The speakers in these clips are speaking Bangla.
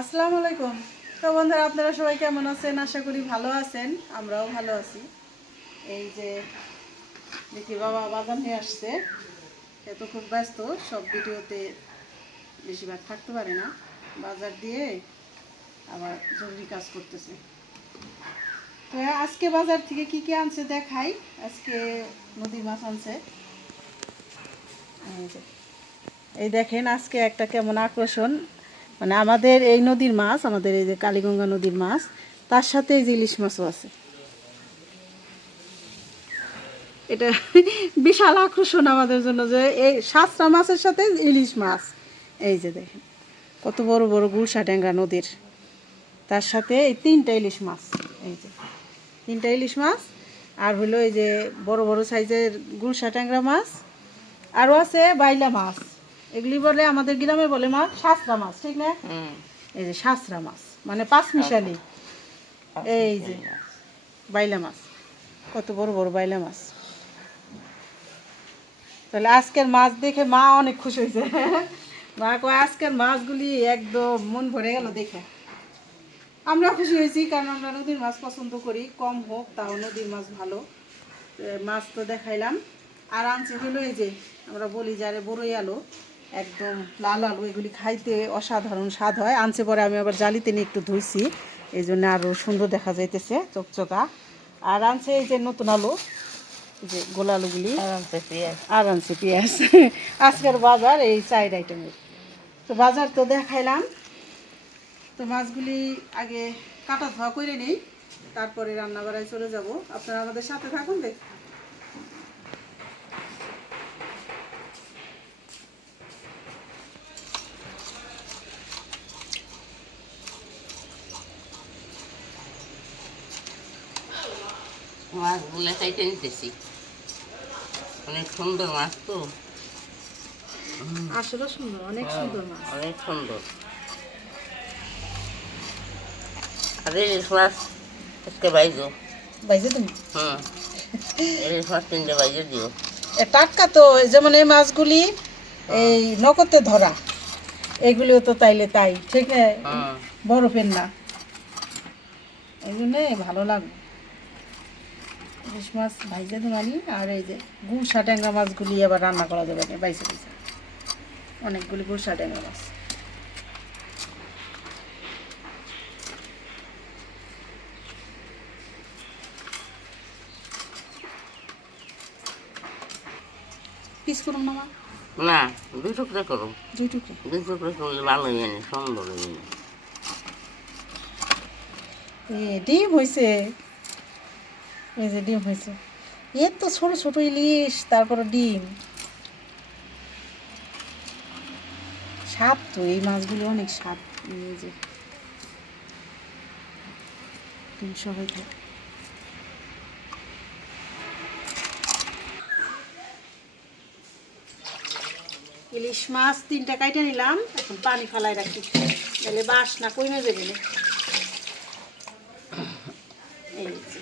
আসসালামু আলাইকুম। তো বন্ধুরা, আপনারা সবাই কেমন আছেন? আশা করি ভালো আছেন। আমরাও ভালো আছি। এই যে দেখি বাবা বাজার নিয়ে আসছে। সে তো খুব ব্যস্ত, সব ভিডিওতে বেশিরভাগ থাকতে পারে না। বাজার দিয়ে আবার জরুরি কাজ করতেছে। তো আজকে বাজার থেকে কি কি আনছে দেখাই। আজকে নদীর মাছ আনছে। এই দেখেন আজকে একটা কেমন আকর্ষণ, মানে আমাদের এই নদীর মাছ, আমাদের এই যে কালীগঙ্গা নদীর মাছ, তার সাথে এই যে ইলিশ মাছও আছে। এটা বিশাল আকর্ষণ আমাদের জন্য যে এই সাতটা মাছের সাথে ইলিশ মাছ। এই যে দেখেন কত বড় বড় গুলশা ট্যাংরা নদীর, তার সাথে এই তিনটা ইলিশ মাছ। এই যে তিনটা ইলিশ মাছ, আর হলো এই যে বড় বড় সাইজের গুলশা ট্যাংরা মাছ, আরও আছে বাইলা মাছ। এগুলি বলে আমাদের গ্রামে বলে মাছ শাসরা মাছ, ঠিক না? এই যে শাসরা মাছ মানে পাঁচ মিশালি। এই যে বাইলা মাছ, কত বড় বড় বাইলা মাছ। তাহলে আজকের মাছ দেখে মা অনেক খুশি হয়েছে। মা কয় আজকের মাছগুলি একদম মন ভরে গেল দেখে। আমরা খুশি হয়েছি, কারণ আমরা নদীর মাছ পছন্দ করি, কম হোক তাও নদীর মাছ ভালো। মাছ তো দেখাইলাম। আর আনছে হলো এই যে আমরা বলি যারে বড়ই আলু, একদম লাল আলু, এগুলি খাইতে অসাধারণ স্বাদ হয়। আনছে পরে আমি আবার জালিতে নিয়ে একটু ধুইছি, এই জন্য আরও সুন্দর দেখা যাইতেছে, চকচকা। আর আনছে এই যে নতুন আলু, যে গোলা আলুগুলি, আর আনছে পেঁয়াজ। আজকের বাজার এই 4 আইটেমের। তো বাজার তো দেখাইলাম। তো মাছগুলি আগে কাটা ধোয়া করে নেই, তারপরে রান্না বাড়ায় চলে যাব। আপনারা আমাদের সাথে থাকুন। দেখ মাছগুলো কাইটে নিতেছি, অনেক সুন্দর মাছ তো। আসলে সুন্দর, অনেক সুন্দর মাছ, অনেক সুন্দর। আরে ইলিশ মাছ আজকে বাইজো। বাইজে তুমি ইলিশ মাছ 3টে বাইজে দিও। টাটকা তো, যেমন এই মাছগুলি এই নগদে ধরা, এগুলিও তো তাইলে তাই, ঠিক না? বরফের না, এই জন্যে ভালো লাগবে। ইলিশ মাছ ভাইজে ধরানি। আর এই যে গুলশা ট্যাংরা মাছগুলি আবার রান্না করা যাবে না, বাইসে বাইসে অনেকগুলি গুলশা ট্যাংরা মাছ। পিস করুন না মা? না, 2 টুকরা করো। 2 টুকরো। 2 টুকরা করলে ভালো হয়ে না, সুন্দর হয়ে না। ডিম হয়েছে, এই যে ডিম হয়েছে। এর তো ছোট ছোট ইলিশ, তারপরে ডিম। স্বাদ তো, এই মাছগুলো অনেক স্বাদ। এই যে ডিম সবাই খায়। ইলিশ মাছ 3টা কাইটে নিলাম, এখন পানি ফালাই রাখি, তাহলে বাস না কমে যাবে না। এই যে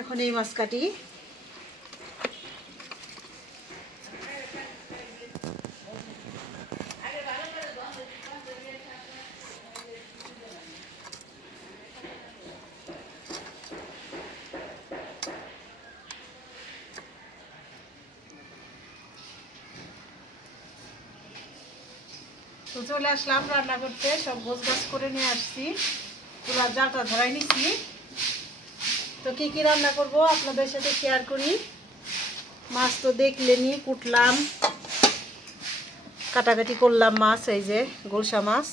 এখন এই মাছ কাটি। তো চলে আসলাম রান্না করতে, সব গোছ গাছ করে নিয়ে আসছি, চুলার জালটা ধরাই নিচ্ছি। তো কি কি রান্না করব আপনাদের সাথে শেয়ার করি। মাছ তো দেখলেনি, কুটলাম, কাটাকাটি করলাম মাছ, এই যে গুলশা মাছ।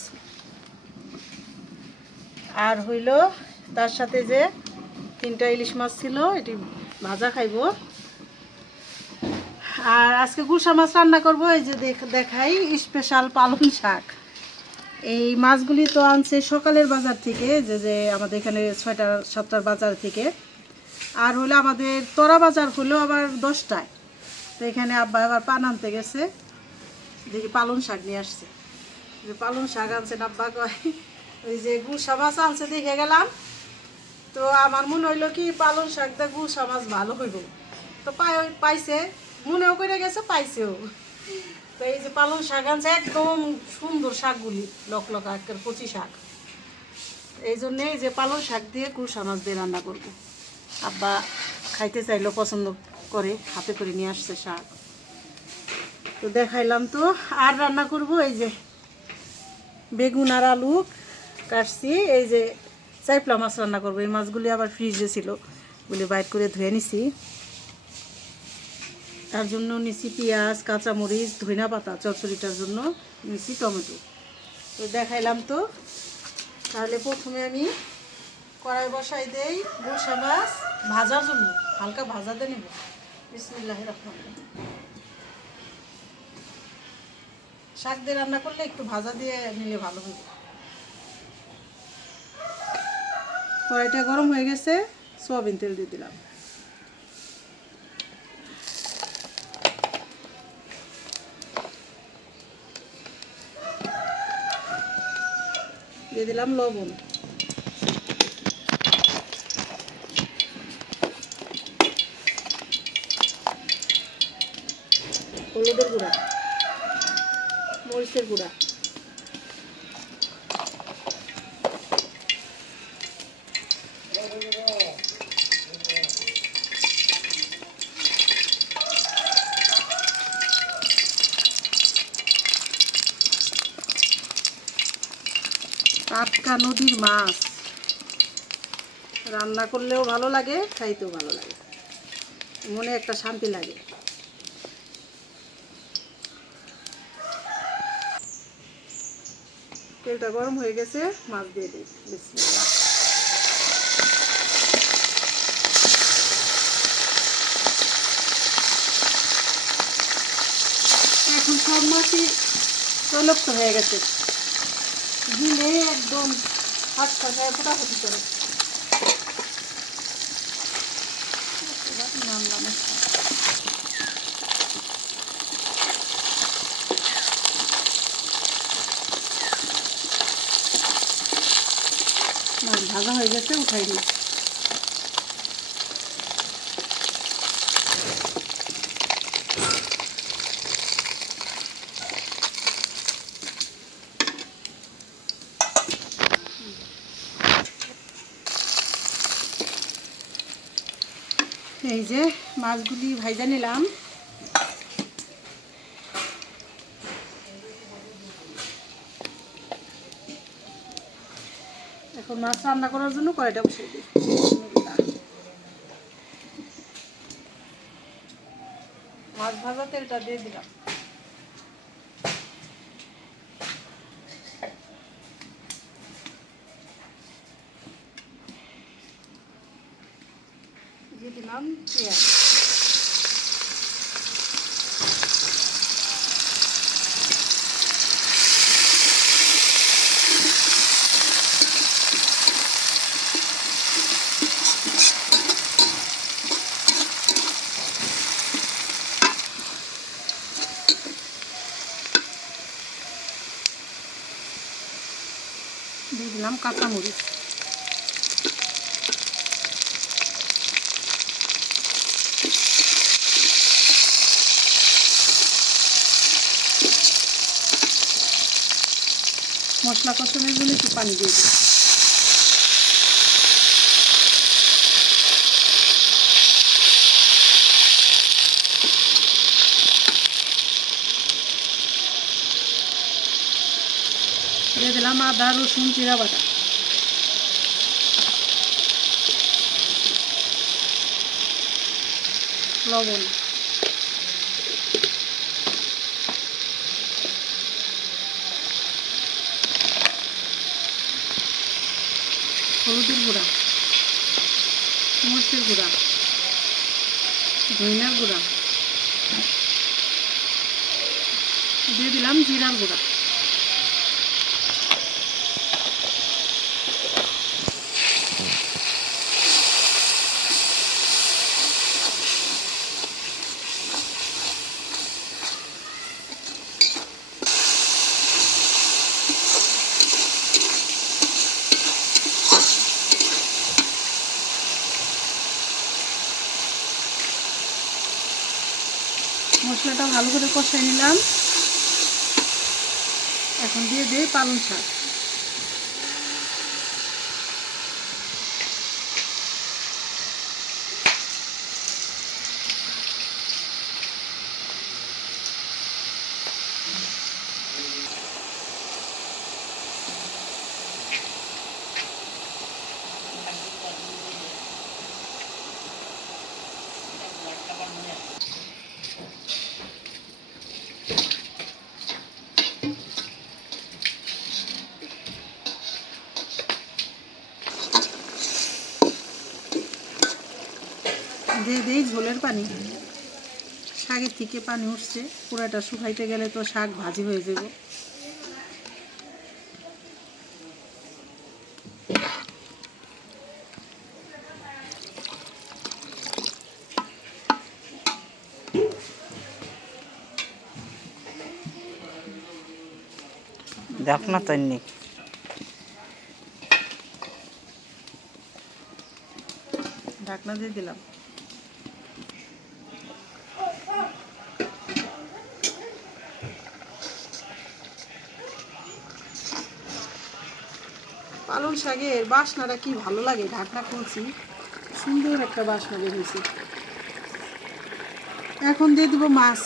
আর হইল তার সাথে যে 3টা ইলিশ মাছ ছিল, এটি ভাজা খাইব। আর আজকে গুলশা মাছ রান্না করব। এই যে দেখাই, স্পেশাল পালং শাক। এই মাছগুলি তো আনছে সকালের বাজার থেকে, যে যে আমাদের এখানে 6টা 7টার বাজার থেকে। আর হলো আমাদের তোরা বাজার হলো আবার 10টায়। তো এখানে আব্বা আবার পান আনতে গেছে, দেখি পালং শাক নিয়ে আসছে। যে পালং শাক আনছে আব্বা, কয় ওই যে গুলশা মাছ আনছে দেখে গেলাম। তো আমার মনে হইলো কি পালং শাক দা গুলশা মাছ ভালো হইব। তো পাইছে, মনেও করে গেছে, পাইছেও। তো এই যে পালং শাক আনছে, একদম সুন্দর শাকগুলি, লকলকা একের কচি শাক। এই জন্যে এই যে পালং শাক দিয়ে কুরসা মাছ দিয়ে রান্না করবো। আব্বা খাইতে চাইলেও পছন্দ করে, হাতে করে নিয়ে আসছে শাক। তো দেখাইলাম তো। আর রান্না করব এই যে বেগুন আর আলু কাটছি, এই যে চাইপলা মাছ রান্না করবো। এই মাছগুলি আবার ফ্রিজে ছিল বলে বাইর করে ধুয়ে নিছি। তার জন্য নিছি পেঁয়াজ, কাঁচামরিচ, ধনিয়া পাতা, চচ্চড়িটার জন্য নিছি টমেটো। তো দেখাইলাম তো। তাহলে প্রথমে আমি কড়াই বসাই দেই গুলশা মাছ ভাজার জন্য, হালকা ভাজাতে নেব। বিসমিল্লাহির রহমানির রহিম। শাক দিয়ে রান্না করলে একটু ভাজা দিয়ে নিলে ভালো হবে। কড়াইটা গরম হয়ে গেছে, সয়াবিন তেল দিয়ে দিলাম। দিয়ে দিলাম লবণ, হলুদের গুঁড়া, মরিচের গুঁড়া, টাটকা নদীর মাছ রান্না করলেও ভালো লাগে, খাইতেও ভালো লাগে, মনে একটা শান্তি লাগে। তেলটা গরম হয়ে গেছে, মাছ দিয়ে দিই। বিসমিল্লাহ। এখন সব মাছই তৈলাক্ত হয়ে গেছে, দিলে একদম হাত ফাটায় ফোটাফুটি করে। নামলাম মাছ ভাজা হয়ে গেছে, উঠাই দিই। এই যে মাছগুলি ভাজা নিলাম। এখন মাছ রান্না করার জন্য কড়াইটা বসিয়ে দিই। মাছ ভাজা তেলটা দিয়ে দিলাম। দিয়ে দিলাম পেঁয়াজ, দিয়ে দিলাম কাঁচামরিচ, মশলা কষানোর জন্য একটু পানি দিয়ে দিই। দিয়ে দিলাম আদা রসুন জিরা বাটা, লবণ, হলুদের গুঁড়া, মরিচের গুঁড়া, ধনিয়ার গুঁড়া, দিয়ে দিলাম জিরার গুঁড়া। মশলাটা ভালো করে কষাই নিলাম। এখন দিয়ে দিই পালং শাক। দিয়ে দিই ঝোলের পানি। শাকের থেকে পানি উঠছে, পুরাটা শুকাইতে গেলে তো শাক ভাজি হয়ে যাবে। দেখ না তো নেই। ঢাকনা দিয়ে দিলাম। পালং শাকের বাসনাটা কি ভালো লাগে, ঢাকনা খুলছি, সুন্দর একটা বাসনা বের হয়েছে। এখন দিয়ে দিব মাছ।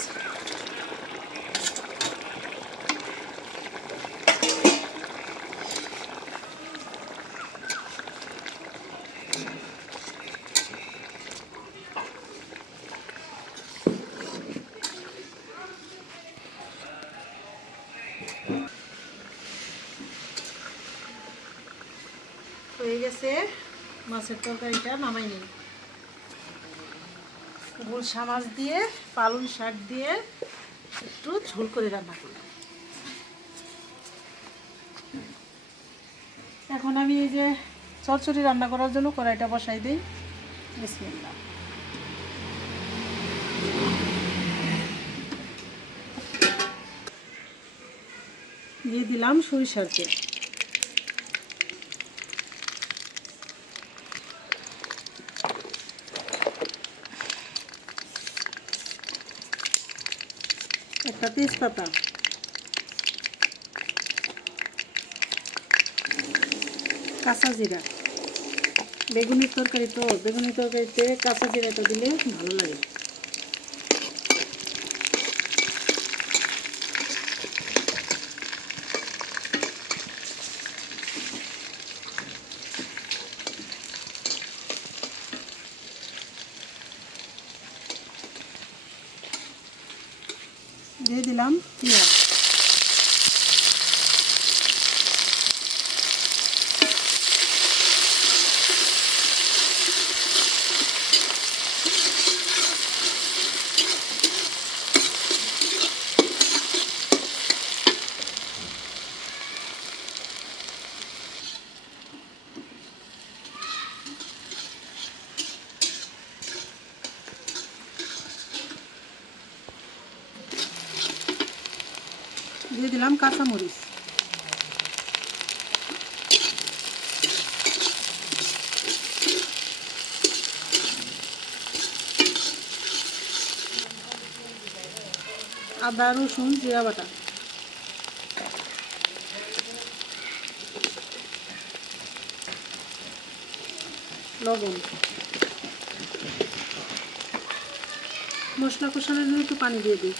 হয়ে গেছে মাছের তরকারিটা, নামাই নিই। গুলশা মাছ দিয়ে পালং শাক দিয়ে একটু ঝোল করে রান্না করলাম। এখন আমি এই যে চচ্চড়ি রান্না করার জন্য কড়াইটা বসাই দিই। বিসমিল্লাহ। দিয়ে দিলাম সরিষার তেল। একটা তেজপাতা, কাঁচা জিরা। বেগুনের তরকারি তো, বেগুনের তরকারিতে কাঁচা জিরাটা দিলে ভালো লাগে। দিয়ে দিলাম পেঁয়াজ। দিয়ে দিলাম কাঁচামরিচ। আদা রসুন জিরা বাটা। লবণ। মশলা কষানোর জন্য একটু পানি দিয়ে দিই।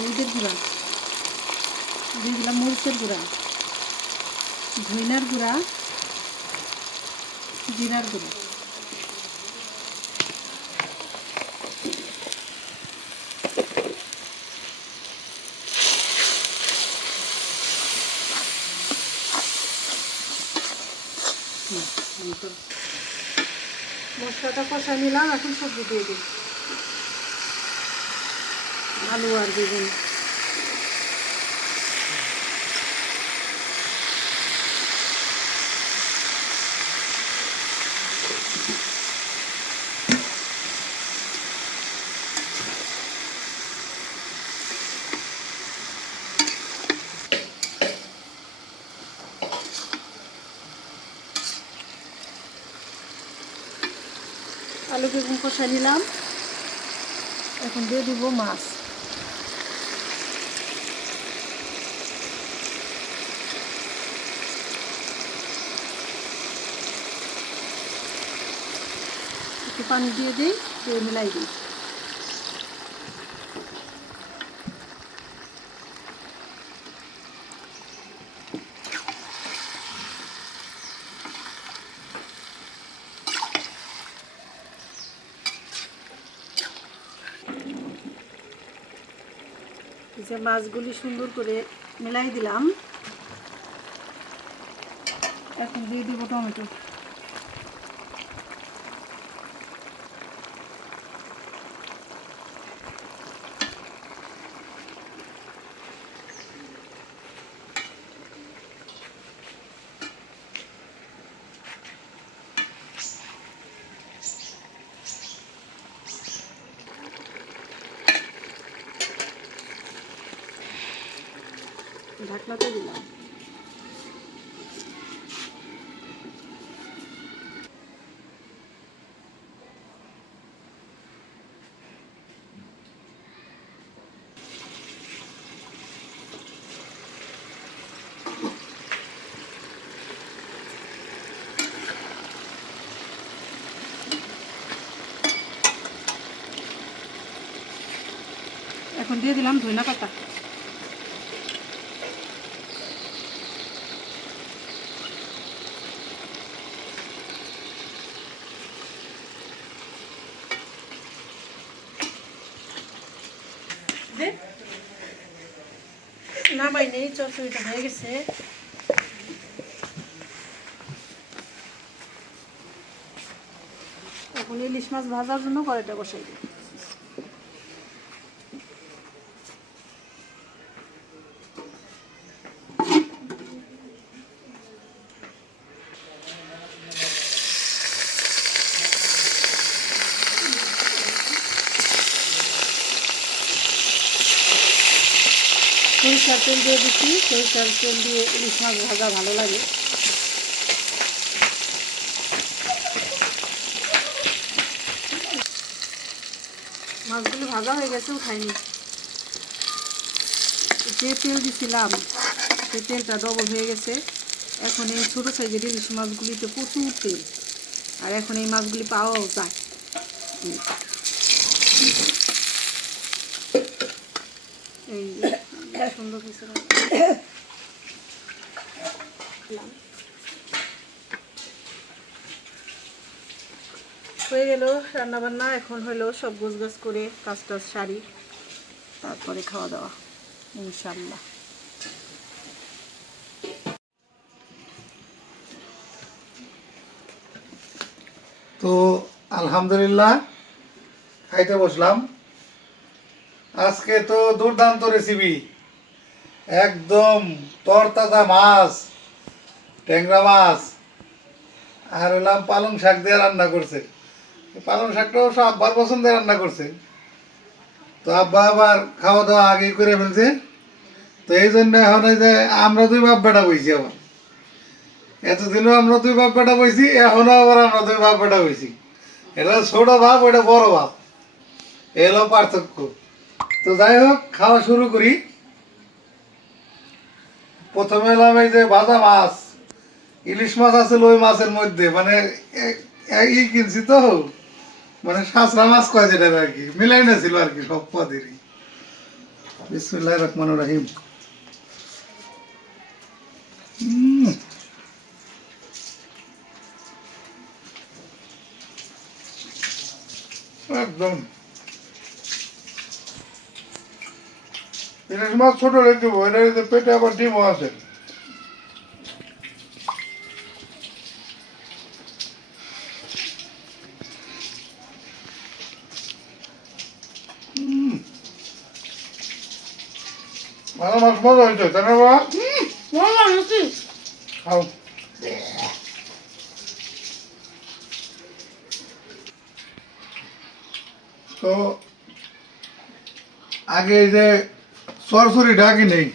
হলুদের গুঁড়া দিয়ে দিলাম, মরিচের গুঁড়া, ধইনার গুঁড়া, জিরার গুঁড়া। মশলাটা কষা নিলাম, এখন সবজি দিয়ে দিই। আলু আর বেগুন। আলুকে কষাই নিলাম, এখন দিয়ে দিব মাছ। একটু পানি দিয়ে দিই, দিয়ে মিলাই দিই। যে মাছগুলি সুন্দর করে মিলাই দিলাম, এখন দিয়ে দিব টমেটো। ঢাকনাতে দিলাম। এখন দিয়ে দিলাম ধনিয়া পাতা। নামাই নেই, চচ্চড়িটা হয়ে গেছে। এখন ইলিশ মাছ ভাজার জন্য কড়াইটা বসাই দিই। সরিষার তেল দিয়ে দিচ্ছি, সরিষার তেল দিয়ে ইলিশ মাছ ভাজা ভালো লাগে। মাছগুলি ভাজা হয়ে গেছে, উঠাইনি। যে তেল দিছিলাম সেই তেলটা ডবল হয়ে গেছে। এখন এই ছোটো সাইজের ইলিশ মাছগুলিতে প্রচুর তেল, আর এখন এই মাছগুলি পাওয়াও যায়। এই সুন্দর কিছু হয়ে গেল রান্না বান্না। এখন হলো সব গোছগাছ করে কাজ টাজ সারি, তারপরে খাওয়া দাওয়া ইনশাল্লাহ। তো আলহামদুলিল্লাহ খাইতে বসলাম। আজকে তো দুর্দান্ত রেসিপি, একদম তরতাজা মাছ, ট্যাংরা মাছ, আর হলাম পালং শাক দিয়ে রান্না করছে। পালং শাকটা অবশ্য আব্বার পছন্দের রান্না করছে, তো আব্বা আবার খাওয়া দাওয়া আগেই করে ফেলছে। তো এই জন্য এখন এই যে আমরা দুই বাপ বেটা বইছি। আবার এতদিনও আমরা দুই বাপ বেটা বইছি, এখনও আবার আমরা দুই বাপ বেটা বইছি। এটা ছোট ভাব, ওটা বড় ভাব, এলো পার্থক্য। তো যাই হোক, খাওয়া শুরু করি। প্রথমে এলাম এই যে ভাজা মাছ, ইলিশ মাছ আছে ওই মাছের মধ্যে, মানে ই কিনছি তো, মানে সাঁচরা মাছ কয় যেটা আর কি, মিলাই না ছিল আর কি সব পদেরই। বিসমিল্লাহির রহমানির রহিম। একদম ইলিশ মাছ ছোট রেখে দেবো, এটা পেটে আবার ডিমও আছে। ভালো মাছ মজা হয়েছে, তাই না বাবা? খাও। তো আগে এই যে সরসরি ডাকি নেই,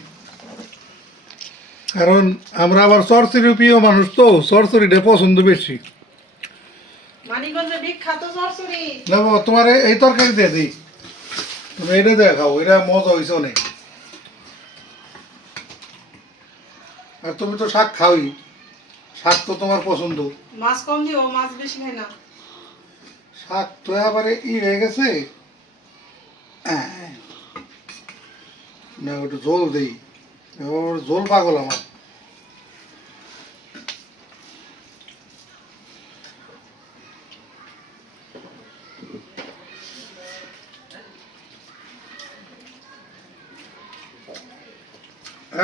কারণ আমরা আবার সরসরি প্রিয় মানুষ, তো সরসরিটা পছন্দ বেশি। মানিকগঞ্জের বিখ্যাত চচ্চড়ি। না বাবা, তোমার এই তরকারি দিয়ে দিই, তুমি এটা দিয়ে খাও, এটা মজা হয়েছে অনেক। আর তুমি তো শাক খাওই, শাক তো তোমার পছন্দ। মাছ কম দিও, মাছ বেশি খাই না। শাক তো এবারে হয়ে গেছে, না একটু জল দেই, এবার জল পাগল আমার।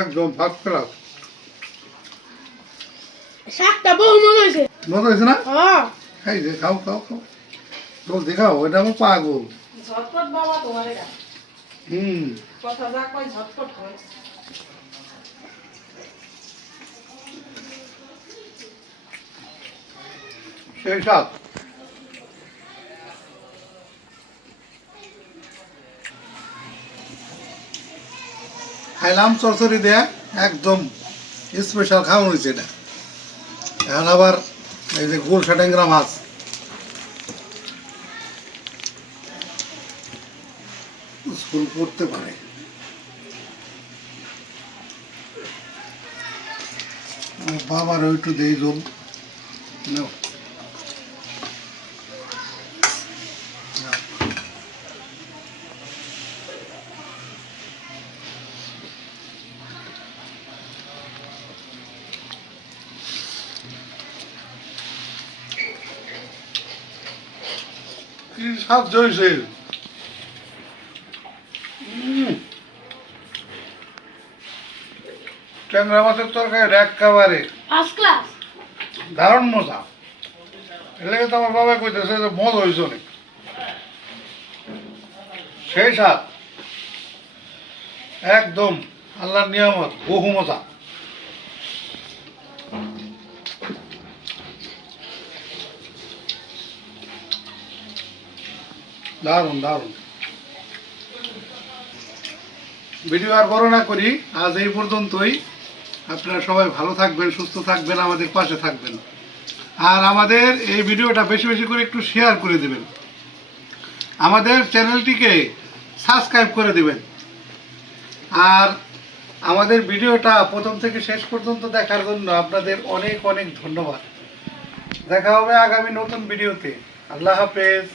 একদম ফার্স্ট ক্লাস। শাকটা বহু মজা হয়েছে। মজা হয়েছে না? হ্যাঁ, খাই যে, খাও খাও খাও, জলদি খাও, এটা আমার পাগল। ঝটপট বাবা তোমার এটা। হুম, কথা যা কয় ঝটপট হয়। সেই স্বাদ। খাইলাম চরচরি দেয়া, একদম স্পেশাল খাওয়ানো হয়েছে এটা। এখন আবার এই যে গুলশা ট্যাংরা মাছ, স্কুল পড়তে পারে। আমার বাবার একটু দেই জল, নাও। নাও। কি স্বাদ হয়েছে! ট্যাংরা মাছের তরকারি একেবারে ফার্স্ট ক্লাস। দারুণ মজা। এর লেগে তো আমার বাবা কইতেছে যে মজা হয়েছে অনেক, সেই স্বাদ, একদম আল্লাহর নিয়ামত, বহু মজা। দারুণ দারুণ। ভিডিও আর বড় না করি, আজ এই পর্যন্তই। আপনারা সবাই ভালো থাকবেন, সুস্থ থাকবেন, আমাদের পাশে থাকবেন। আর আমাদের এই ভিডিওটা বেশি বেশি করে একটু শেয়ার করে দেবেন, আমাদের চ্যানেলটিকে সাবস্ক্রাইব করে দেবেন। আর আমাদের ভিডিওটা প্রথম থেকে শেষ পর্যন্ত দেখার জন্য আপনাদের অনেক অনেক ধন্যবাদ। দেখা হবে আগামী নতুন ভিডিওতে। আল্লাহ হাফেজ।